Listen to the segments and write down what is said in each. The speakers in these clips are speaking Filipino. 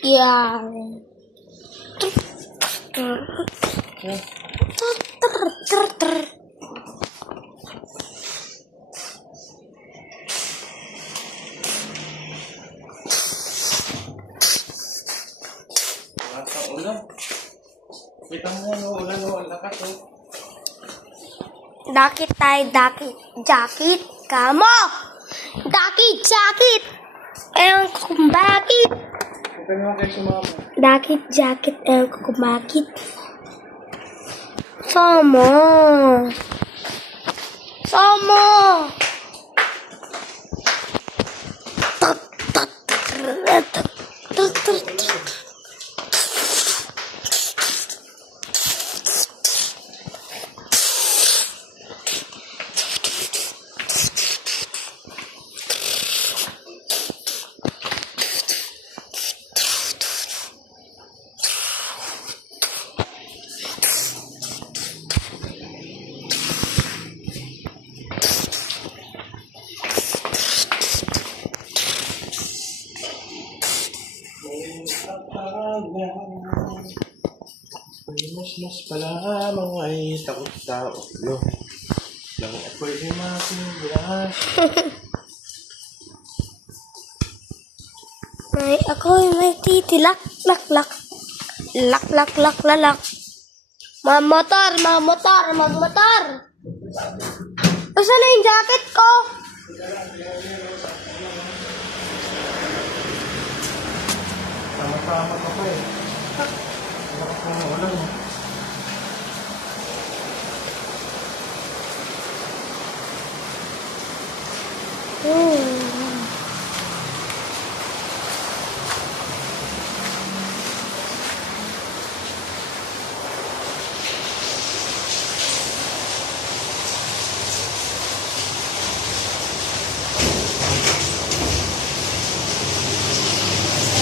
Yan. Ulan. Kita mo yung ulan, ang lakas eh. Dakit tayo, dakit. Jacket. Kamo! Dakit, jacket. Ewan ko kung bakit. Kita naman kayo sumama. Dakit, jacket. Ewan ko kung bakit. Sama. Sama. Mas pala mga ay takot sa ulo. Lang ako'y matulad. May titilak, lak, lak. Lak, lak, lak, lalak. Mga motor. Asa na yung jacket ko? Sama-sama ka pa eh. Lakas ng ulan eh.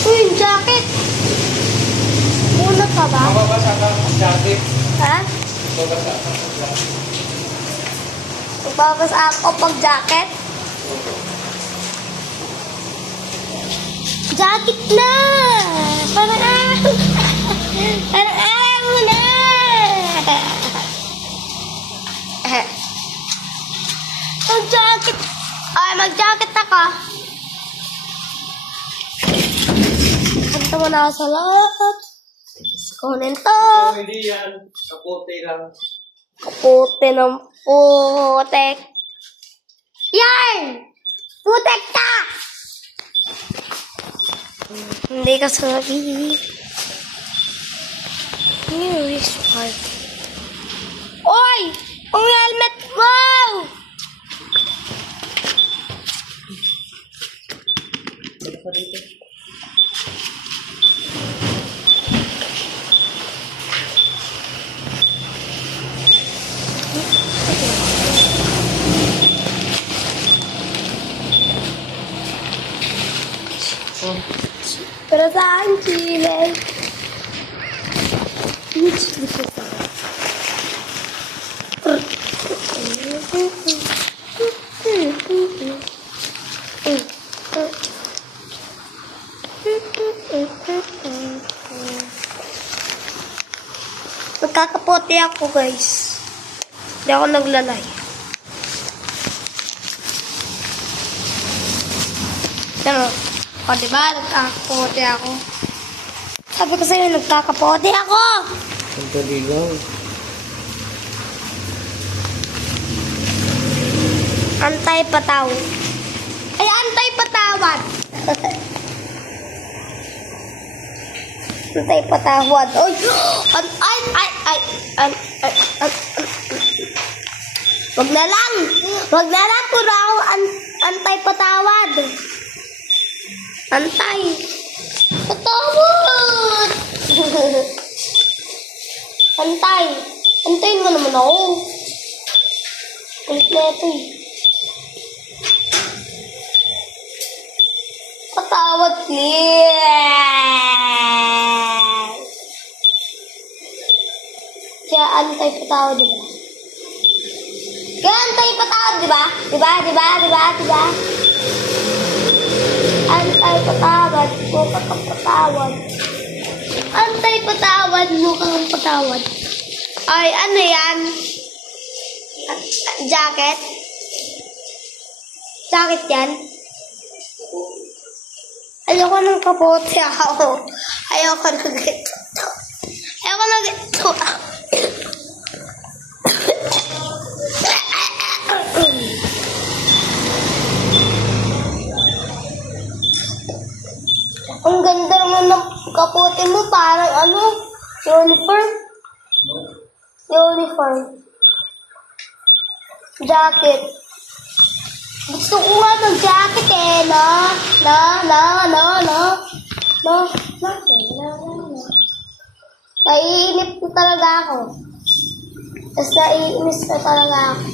Yung jacket. Una ka ba? Mababasa ka ang jacket. Ha? Mababasa ka ang jacket. Magbabas ako pag jacket. Jacket na! Parang araw mo na! Mag-jacket! Ay, mag-jacket ako. Punta mo na ako sa loob. Kunin to. So, hindi yan. Kapote lang. Kaputi ng putek. Yan! Putek ka! Hindi ka sabi. Here is part. Oy! Ang helmet mo! Balik pa dito. Pero saan chile? Nagkakapote ako, guys. Hindi ako naglalay. Ano? O, diba? Nagkakapote ako. Sabi ko sa'yo, nagkakapote ako! Ang paligaw. Antay-pataw. Ay, antay-patawad! Antay-patawad. Oy! Wag na lang! Wag na lang! Puro ako antay-patawad! Antay! Patawad! Antay! Antayin mo naman ako. Kulit na ito eh. Patawad, please! Kaya antay-patawad, diba? Kaya antay-patawad, diba? Diba? patawad. Antay patawad, mukhang patawad. Ay, ano yan? Jacket? Jacket yan? Ayoko ng kapote ako. Ayoko ng ganito. Ayoko ng ganito. Ang ganda naman ng kapote mo, parang ano, uniform. Uniform. Jacket. Gusto ko nga ng jacket eh, Naiinip ko talaga ako. Tapos naiinis na talaga ako.